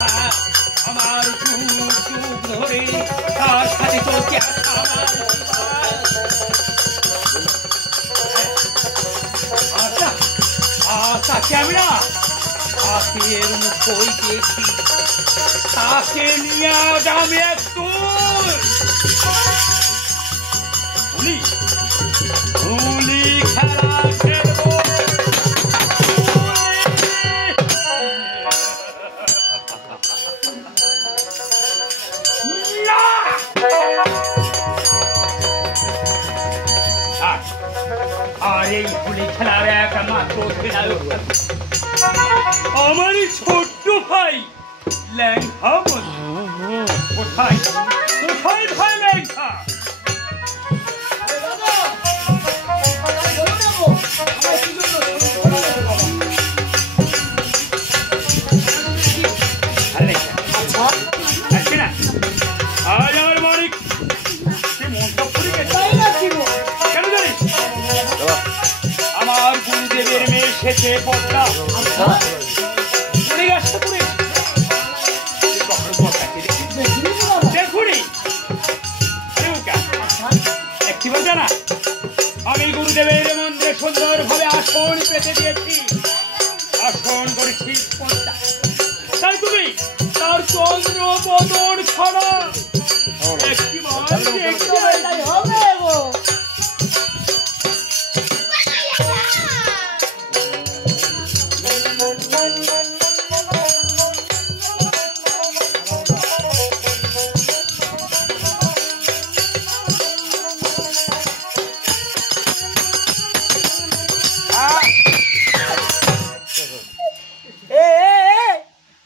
আমার যুগ যুগ ধরে তার সাথে চলছে আচ্ছা আচ্ছা ক্যামেরা হাতের মুখই দেখি তাকে নিয়ে আজ আমি একটু গুলি খেলা খেলবো আর এই গুলি খেলার একমাত্র খেলায় আমারই ছোট্ট ভাই ল্যাংহা কোথায় কোথায় ভাই ল্যাংহা আমার গুরুদেবের মেয়ে সেচে পড়া দেখুনি একটি বলছে না আমি গুরুদেবের মন্দিরে সুন্দর ভাবে আসন পেতে দিয়েছি আসন করেছি তাই তুমি তার চন্দ্র বদন ছড়া একটি হবে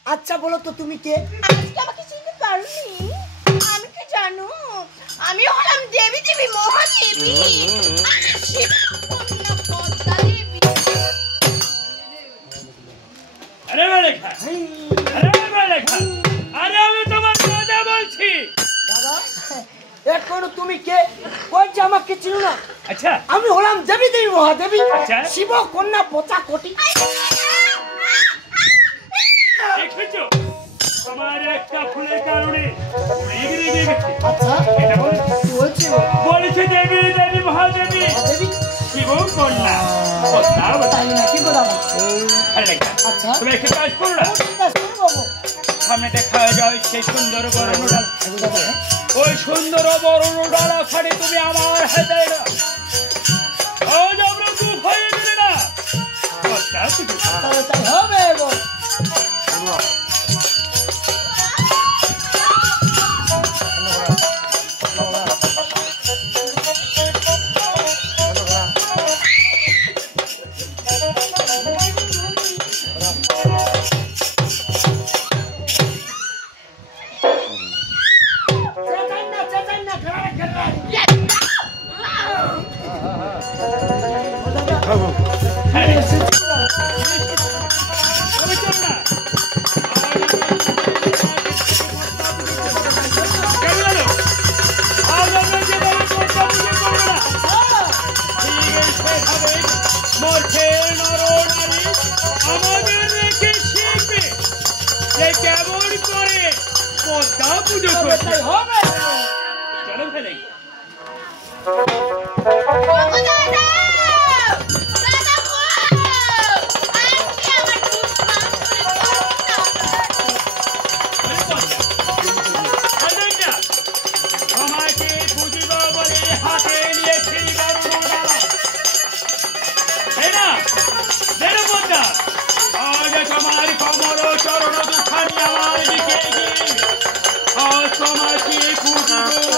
আচ্ছা বলো তো তুমি কে? আজকে আমাকে চিনতে পারোনি? আমি কি জানো? আমি হলাম দেবী দেবী মহাদেবী কন্যা পদ্মা দেবী। আরে লেখা আরে লেখা আরে আমি তোমার দাদা বলছি। দাদা এখন তুমি কে? ওই যে আমাকে চিনো না? আচ্ছা আমি হলাম দেবী দেবী মহাদেবী শিব কন্যা পচা কোটি। দেখেছো তোমার একটা ফুলের কারণে আচ্ছা এটা বলেছে দেবী দেবী মহাদেবী শিব কন্যা তাই নাকি গো দাদা? আচ্ছা তুমি একটা কাজ করো না সামনে দেখা যায় সেই সুন্দর বরণ ডাল ওই সুন্দর বরণ ডাল ফাড়ে তুমি আমার হাতে আজ আমরা খুব হয়ে গেলে না তাই হবে গো। কেমন করে পদ্মা পুজো করতে হবে চলো ফেলে আমাকে পুজিব বলে হাতে নিয়েছি পদ্মা আজ তোমার কমল চরণ দুখানি আমার দিকে আজ তোমাকে পুজিব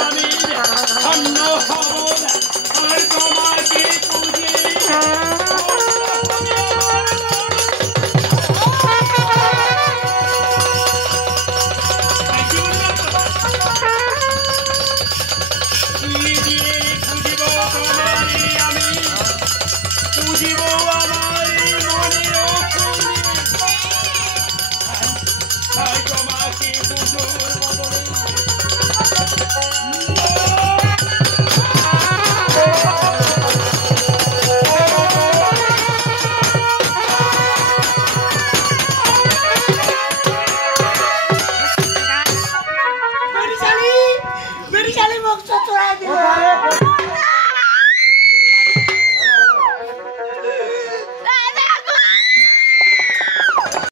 আমি ধন্য হব আর তোমাকে পুজি জানি মুখ চড়াই দিল